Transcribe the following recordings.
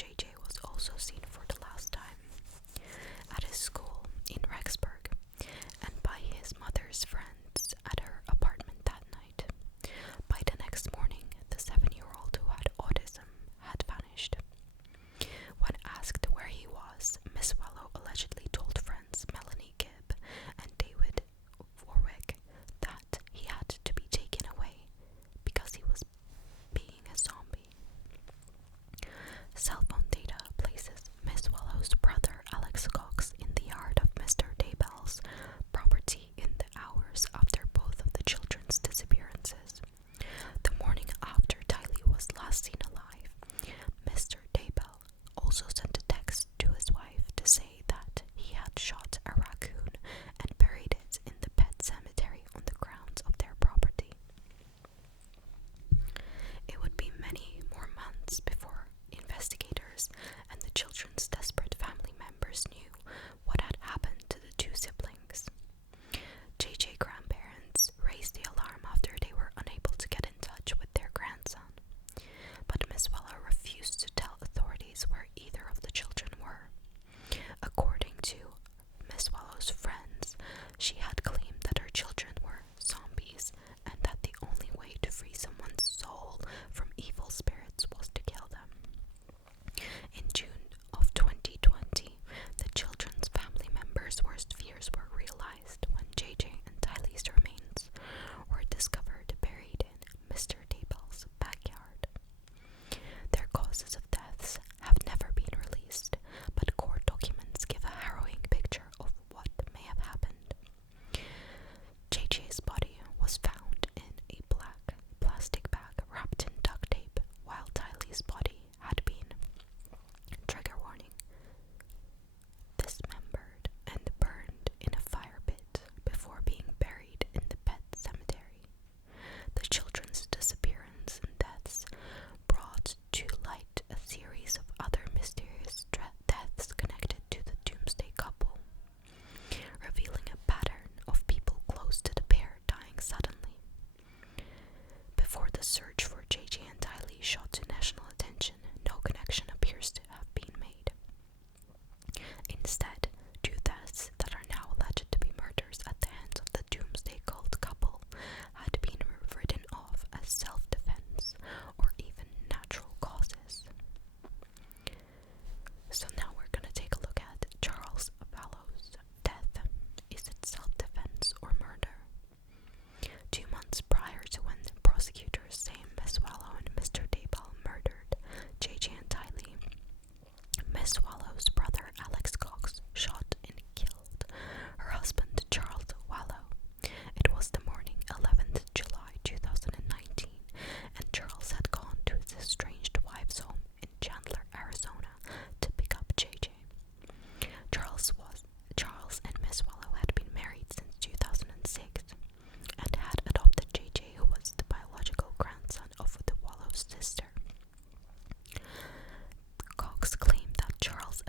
JJ was also seen for the last time at his school in Rexburg and by his mother's friends at her apartment that night. By the next morning, the 7-year-old who had autism had vanished. When asked where he was, Miss Vallow allegedly told friends Melanie Gibb and David Warwick that he had to be taken away because he was being a zombie. Cell phone data places Miss Vallow's brother Alex Cox in the yard of Mr. Daybell's property in the hours after both of the children's disappearances. The morning after Tylee was last seen alive, Mr. Daybell also sent a text to his wife to say that he had shot a raccoon and buried it in the pet cemetery on the grounds of their property. It would be many more months before investigators and the children's desperate family members knew what had happened to the two siblings. JJ grandparents raised the alarm after they were unable to get in touch with their grandson, but Miss Vallow refused to tell authorities where either of the children were. According to Miss Vallow's friends, she had claimed that her children were zombies and that the only way to free someone's soul from evil spirits was to kill them. In June of 2020, the children's family members' worst fears were realized when JJ and Tylee's remains were discovered buried in Mr. Daybell's backyard. Their causes of deaths have never been released, but court documents give a harrowing picture of what may have happened. JJ's body was found in a black plastic bag wrapped in duct tape, while Tylee's body had been, trigger warning, dismembered and burned in a fire pit before being buried in the pet cemetery. The children's disappearance and deaths brought to light a series of other mysterious deaths connected to the Doomsday couple, revealing a pattern of people close to the pair dying suddenly. Before the search for JJ and Tylee shot to national attention, no connection appears to have been made. Instead, two deaths that are now alleged to be murders at the hands of the Doomsday cult couple had been written off as self-defense or even natural causes. So now we're going to take a look at Charles Vallow's death. Is it self-defense or murder? 2 months prior to when the prosecutors say Miss Vallow and Mr. Daybell murdered JJ and Tylee, Miss Vallow's brother Alex Cox shot and killed her husband Charles Vallow. It was the morning 11th July 2019, and Charles had gone to his estranged wife's home in Chandler, Arizona to pick up JJ. Charles and Miss Vallow had been married since 2006 and had adopted JJ, who was the biological grandson of the Vallow's sister. Cox claimed that Charles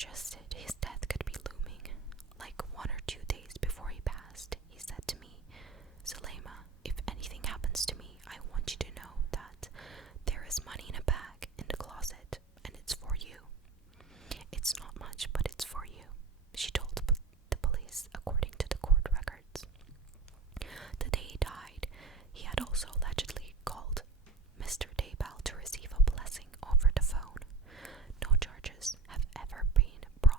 suggested his death could be looming, like 1 or 2 days before he passed. He said to me, "Zulema, if anything happens to me, I want you to know that there is money in a bag in the closet, and it's for you. It's not much, but it's for you," she told the police, according to the court records. The day he died, he had also allegedly called Mr. Daybell to receive a blessing over the phone. No charges have ever been brought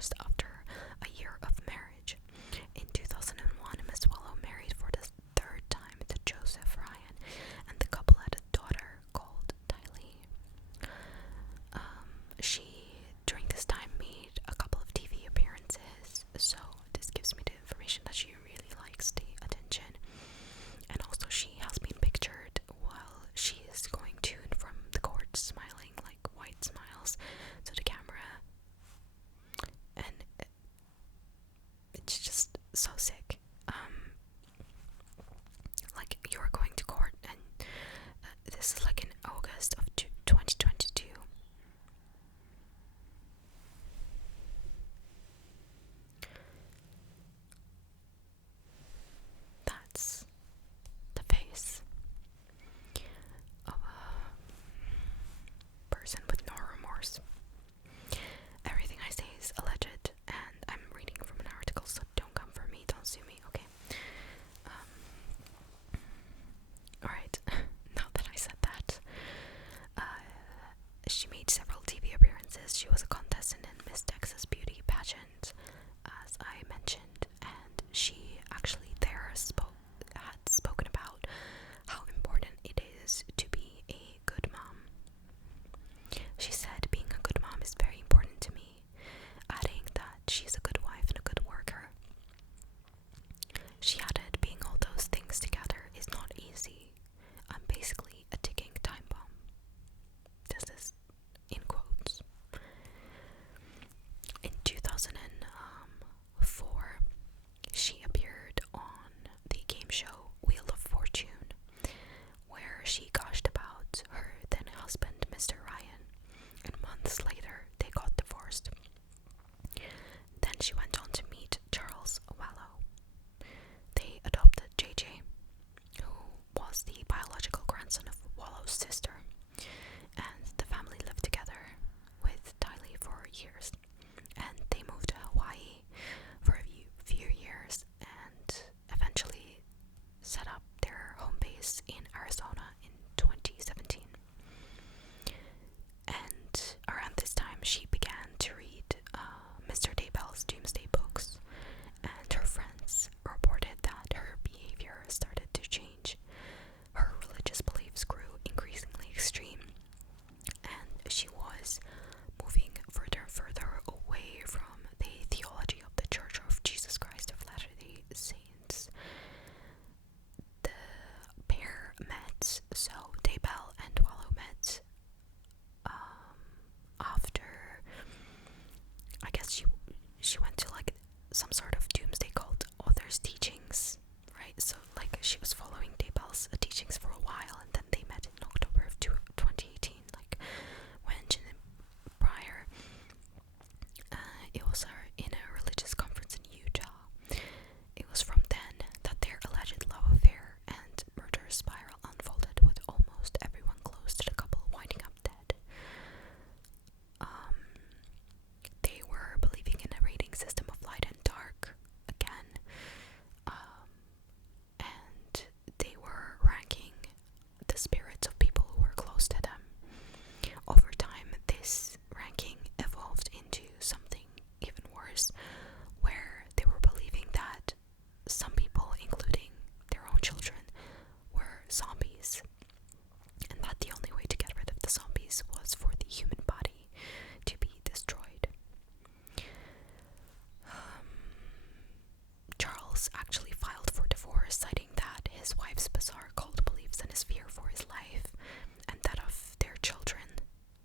divorced after a year of marriage. In 2001, Miss Vallow married for the third time to Joseph Ryan, and the couple had a daughter called Tylee. She, during this time, made a couple of TV appearances, so this gives me the information that she really likes the attention. And also she has been pictured while she is going to and from the court, smiling like white smiles to the camera, and it's just so sick. Like, you're going to court, and this is like in August of 2022. That's the face of a person with no remorse. Everything I say is alleged, and I'm reading from an article, so don't come for me, don't sue me, okay? Alright, now that I said that, she made several TV appearances. She was a contestant in Miss Texas Beauty pageant, as I mentioned, and she actually there had spoken about how important it is to be a good mom. She said, "Being a good mom is very important to me," adding that she's a good wife and a good worker. She added, "Being all those things together is not easy. I'm basically a ticking time bomb." This is in quotes. In 2004, she appeared on the game show Wheel of Fortune, where she gushed about her then husband, Mr. Ryan, and months later they got divorced. Then she went on to meet Charles Vallow. They adopted JJ, who was the biological grandson of Wallow's sister, and the family lived together with Tylee for years, and they moved to Hawaii for a few years and eventually set up their home base in Arizona in 2017. And around this time she began to read Mr. Daybell's Doomsday books, and her friends reported that her behavior started to change. Her religious beliefs grew increasingly extreme, and she was moving further and further away from the theology of the Church of Jesus Christ of Latter-day Saints. The pair met, so Daybell and Vallow met after, I guess she went to like some sort of doomsday called Author's Teachings, right? So like she was following Daybell's teachings for a while, and then they met in October of 2018, like mentioned prior. It was in a religious conference in Utah. It was from then that their alleged love affair and murder spiral unfolded, with almost everyone close to the couple winding up dead. They were believing in a rating system of light and dark again, and they were ranking the spirits of people who were close to them. Over time, this ranking evolved into something even worse, where they were believing that some people, including their own children, were zombies, and that the only way to get rid of the zombies was for the human body to be destroyed. Charles actually filed for divorce, citing that his wife's bizarre cult beliefs and his fear for his life and that of their children.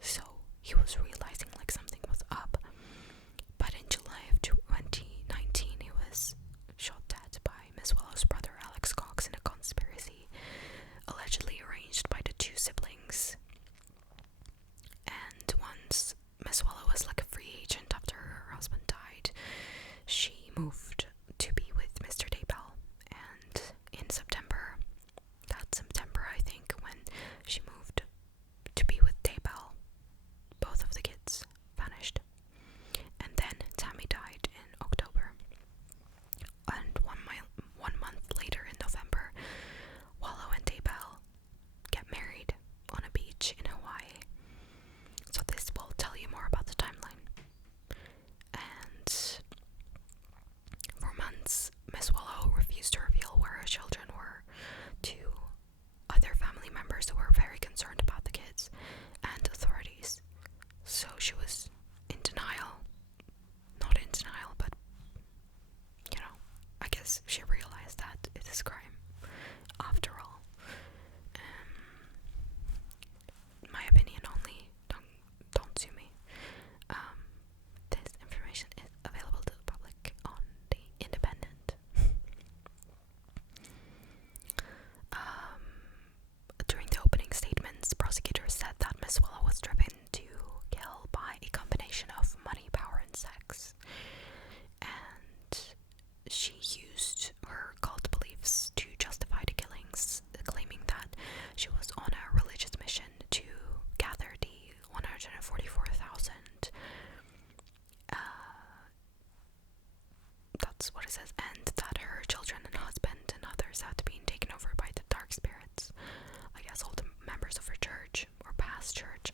So he was realizing like something was up. But in July of 2019, he was shot dead by Miss Vallow's brother Alex Cox in a conspiracy allegedly arranged by the two siblings. And once Miss Vallow was like a free agent after her husband died, she moved to be with Mr. Daybell. And in September, I think, when she moved to be with Daybell, both of the kids because she realized that it is a crime after all. My opinion only, don't sue me. This information is available to the public on The Independent. During the opening statements, prosecutors said that Miss Vallow was driven to kill by a combination of money, power, and sex. And she used her cult beliefs to justify the killings, claiming that she was on a religious mission to gather the 144,000. That's what it says, and that her children and husband and others had been taken over by the dark spirits. I guess all the members of her church or past church.